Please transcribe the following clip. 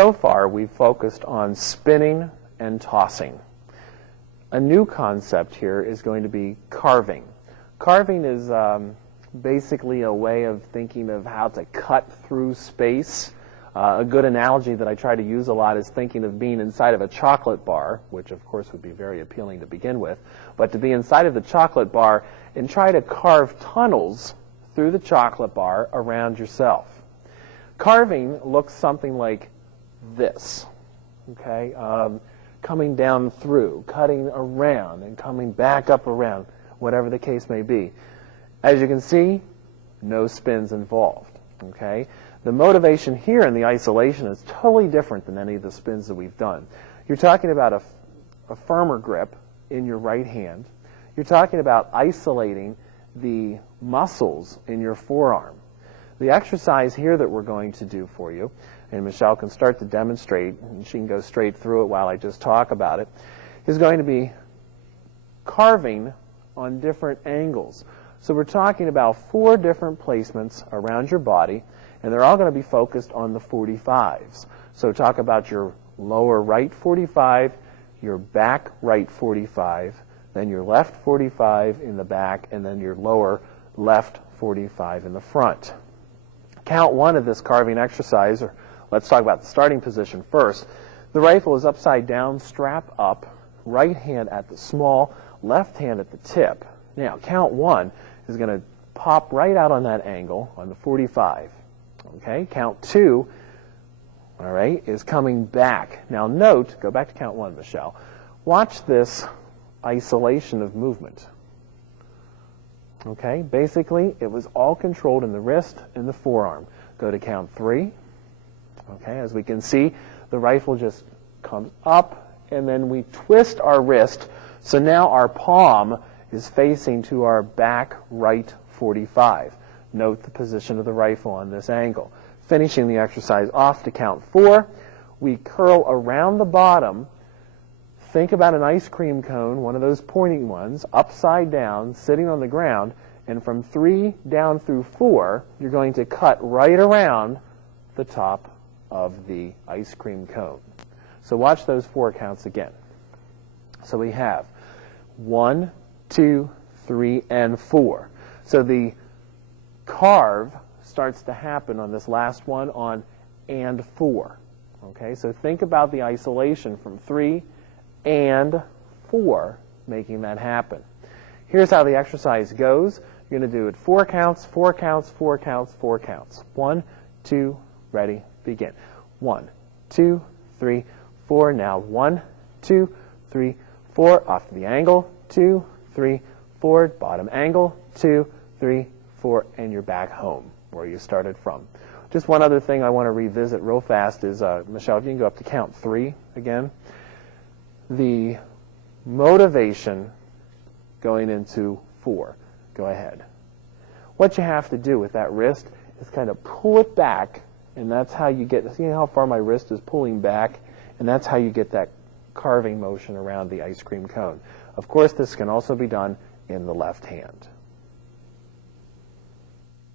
So far, we've focused on spinning and tossing. A new concept here is going to be carving. Carving is basically a way of thinking of how to cut through space. A good analogy that I try to use a lot is thinking of being inside of a chocolate bar, which of course would be very appealing to begin with, but to be inside of the chocolate bar and try to carve tunnels through the chocolate bar around yourself. Carving looks something like this, okay? Coming down through, cutting around, and coming back up around, whatever the case may be. As you can see, no spins involved, okay? The motivation here in the isolation is totally different than any of the spins that we've done. You're talking about a firmer grip in your right hand. You're talking about isolating the muscles in your forearm. The exercise here that we're going to do for you, and Michelle can start to demonstrate, and she can go straight through it while I just talk about it, is going to be carving on different angles. So we're talking about 4 different placements around your body, and they're all going to be focused on the 45s. So talk about your lower right 45, your back right 45, then your left 45 in the back, and then your lower left 45 in the front. Count 1 of this carving exercise, or let's talk about the starting position first. The rifle is upside down, strap up, right hand at the small, left hand at the tip. Now, count 1 is going to pop right out on that angle on the 45. Okay, count 2, all right, is coming back. Now note, go back to count 1, Michelle. Watch this isolation of movement. Okay, basically, it was all controlled in the wrist and the forearm. Go to count 3. Okay, as we can see, the rifle just comes up, and then we twist our wrist, so now our palm is facing to our back right 45. Note the position of the rifle on this angle. Finishing the exercise off to count 4, we curl around the bottom. Think about an ice cream cone, one of those pointing ones, upside down, sitting on the ground, and from 3 down through 4, you're going to cut right around the top of the ice cream cone. So watch those 4 counts again. So we have 1, 2, 3, and 4. So the carve starts to happen on this last one on and 4. Okay, so think about the isolation from 3 and 4 making that happen. Here's how the exercise goes. You're going to do it 4 counts, 4 counts, 4 counts, 4 counts. 1, 2, ready, begin. 1, 2, 3, 4. Now 1, 2, 3, 4. Off to the angle. 2, 3, 4. Bottom angle. 2, 3, 4. And you're back home where you started from. Just one other thing I want to revisit real fast is, Michelle, if you can go up to count 3 again. The motivation going into 4. Go ahead. What you have to do with that wrist is kind of pull it back, and that's how you get, see how far my wrist is pulling back, and that's how you get that carving motion around the ice cream cone. Of course, this can also be done in the left hand.